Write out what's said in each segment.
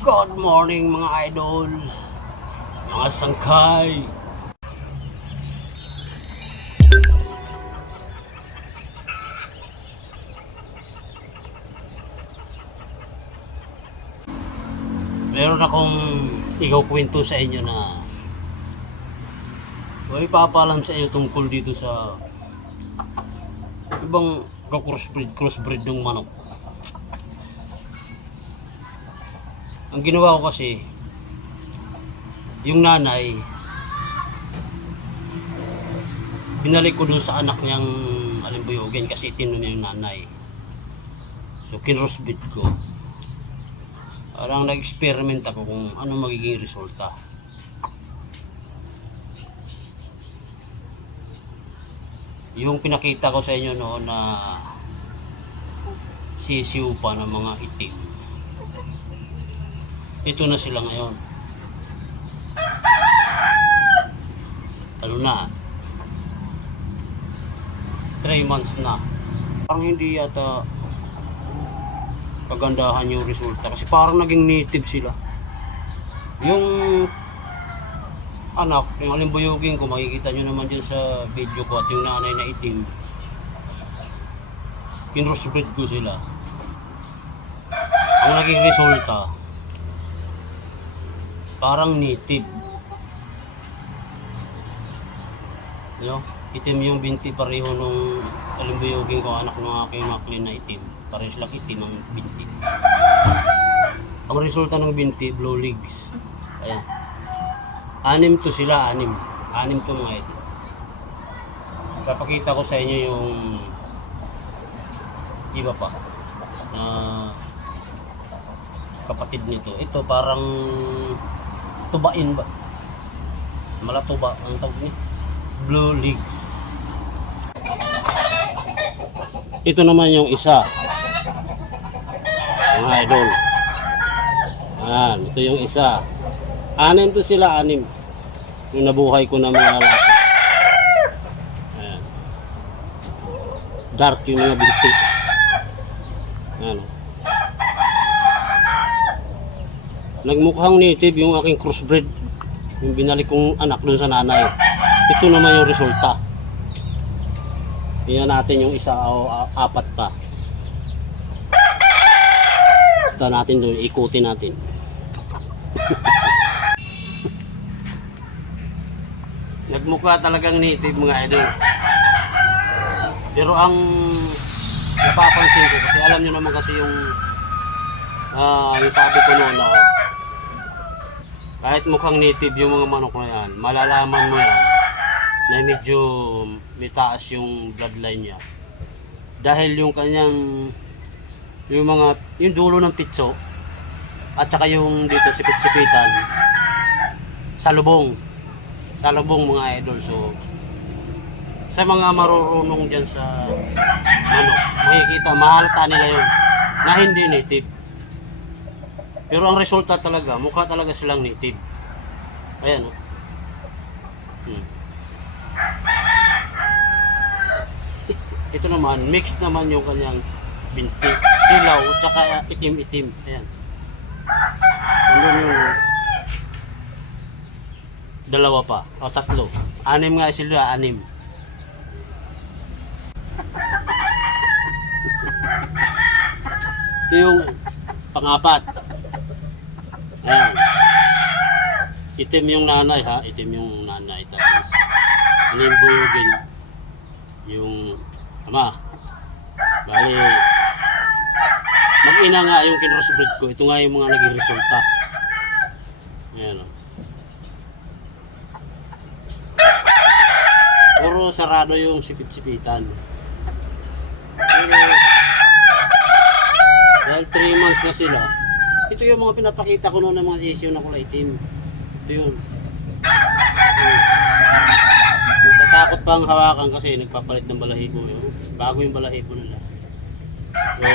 Good morning mga idol, mga sangkay. Meron akong ikaw kwento sa inyo na may papalam sa inyo tungkol dito sa ibang crossbreed crossbreed ng manok. Ang ginawa ko kasi, yung nanay, binalik ko dun sa anak niyang alimbuyogin kasi itim na yung nanay. So, kinrosbit ko. Parang nag-experiment ako kung ano magiging resulta. Yung pinakita ko sa inyo noon na sisiw pa ng mga itim ito na sila ngayon. Ano na? 3 months na. Parang hindi yata kagandahan yung resulta kasi parang naging native sila. Yung anak, yung alimbuyugin ko, makikita nyo naman dyan sa video ko at yung nanay na itim. Kinrosbreed ko sila. Ang naging resulta, parang native. No? Itim yung binti pareho nung alimbuyogin ko anak ng aking maklin na itim. Pareho silang itim ang binti. Ang resulta ng binti, blue legs. Ayan. Anim to sila, anim. Anim to mga ito. Papakita ko sa inyo yung iba pa. Na kapatid nito. Ito parang tubain ba? Malatuba ang tawag ni Blue Leagues. Ito naman yung isa. Mga idol. Ayan, ito yung isa. Anim to sila, anim. Yung nabuhay ko na mga lalaki. Ayan. Dark yung mga binti. Ano. Nagmukhang native yung aking crossbreed. Yung binalik kong anak dun sa nanay. Ito naman yung resulta. Tingnan natin yung isa o apat pa. Ito natin doon, ikutin natin. Nagmukha talagang native mga idol. Pero ang napapansin ko kasi alam nyo naman kasi yung ah yung sabi ko noon na kahit mukhang native yung mga manok na yan, malalaman mo yan na medyo may taas yung bloodline niya. Dahil yung kanyang yung mga yung dulo ng pitso at saka yung dito sipit-sipitan sa lubong. Sa lubong mga idol. So sa mga marurunong dyan sa manok makikita mahalata nila yun na hindi native pero ang resulta talaga, mukha talaga silang native. Ayan, oh. Hmm. Ito naman, mix naman yung kanyang binti. Ilaw, tsaka itim-itim. Ayan. Nandun yung dalawa pa, o tatlo. Anim nga sila, anim. Ito yung pangapat. Ayan. Itim yung nanay ha, itim yung nanay. Tapos, ano yung buyugin? Yung ama. Bali, mag-ina nga yung kinrosbreed ko. Ito nga yung mga naging resulta. Ayan o. Puro sarado yung sipit-sipitan. Pero, dahil 3 months na sila, ito yung mga pinapakita ko noon ng mga sisiyo na kulay itim. Ito yun. Natatakot pang hawakan kasi nagpapalit ng balahibo yun. Bago yung balahibo nila. So,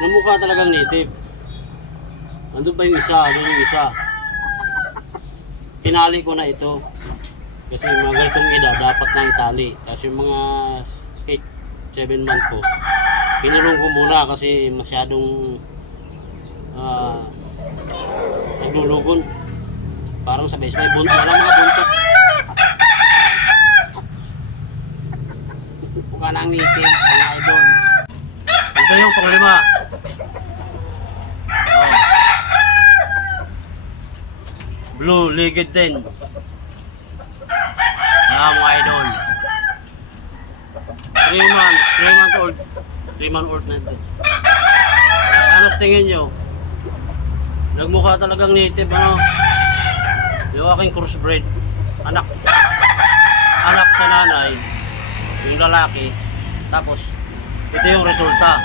namukha talagang native. Andun pa yung isa, andun yung isa. Tinali ko na ito. Kasi mga ganitong edad, dapat na itali. Tapos yung mga 8, 7 month ko, pinulong ko muna kasi masyadong ah, naglulugon. Parang sa base, may buntot, walang mga buntot. Mukha ng nitin, mga idol. Ito yung panglima. Oh. Blue, ligid din. Yan mga idol. 3 months, 3 month old. 3 month old na ito. Ano tingin nyo? Nagmukha talagang native, ano? Yung aking crossbreed. Anak. Anak sa nanay. Yung lalaki. Tapos, ito yung resulta.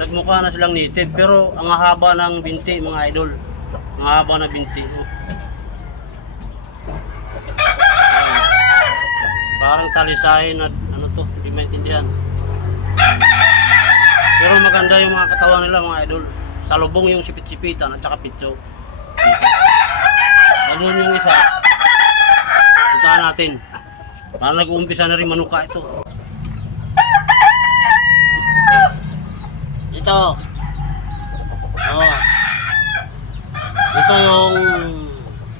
Nagmukha na silang native. Pero, ang haba ng binti, mga idol. Ang haba ng binti. Parang talisay na ano to, hindi maintindihan. Pero maganda yung mga katawan nila mga idol. Salubong yung sipit-sipitan at saka pitso. Ano yung isa? Puntahan natin. Parang nag-uumpisa na rin manuka ito. Ito. Oh. Ito yung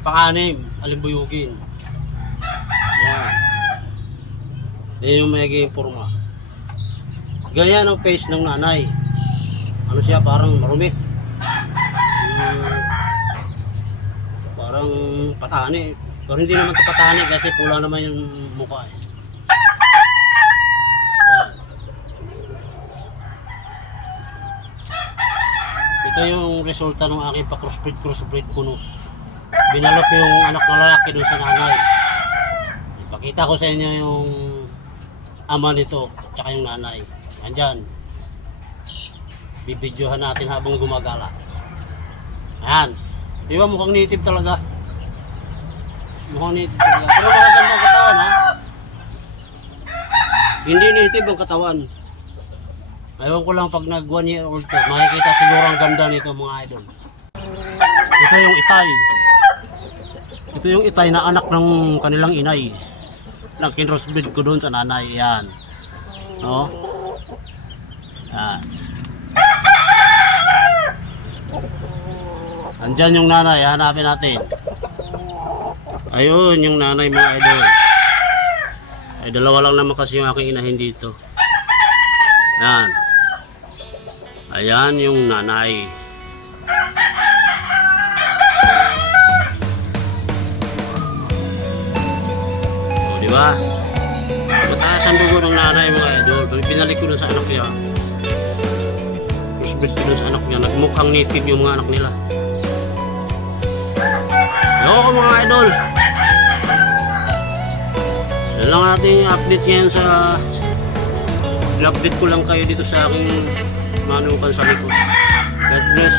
panganim, alimbuyugin. Yan. Yan yung magiging forma. Ganyan ang face ng nanay. Ano siya, parang marumi. Hmm, parang patani. Pero hindi naman ito patani kasi pula naman yung mukha eh. Ito yung resulta ng aking pa-crossbreed crossbreed puno. Binalok yung anak ng lalaki doon sa nanay. Ipakita ko sa inyo yung ama nito, tsaka yung nanay. Nandyan. Bibidyohan natin habang gumagala. Ayan. Di ba mukhang native talaga? Mukhang native talaga. Pero magaganda ang katawan ha. Hindi native ang katawan. Ayaw ko lang pag nag one year old to, makikita siguro ang ganda nito mga idol. Ito yung itay. Ito yung itay na anak ng kanilang inay. Nang kinrosbreed ko doon sa nanay. Yan. No? Yan. Andyan yung nanay, hanapin natin. Ayun, yung nanay mga idol. Ay, dalawa lang naman kasi yung aking inahin dito. Yan. Ayan yung nanay. O, di ba? Mataas ang dugo ng nanay mga idol. Pag binalik ko dun sa anak niya, crossbreed ko dun sa anak niya, nagmukhang native yung mga anak nila. Ayoko mga idol. Yan lang ating update ngayon sa update ko lang kayo dito sa aking manukan sa likod. God bless.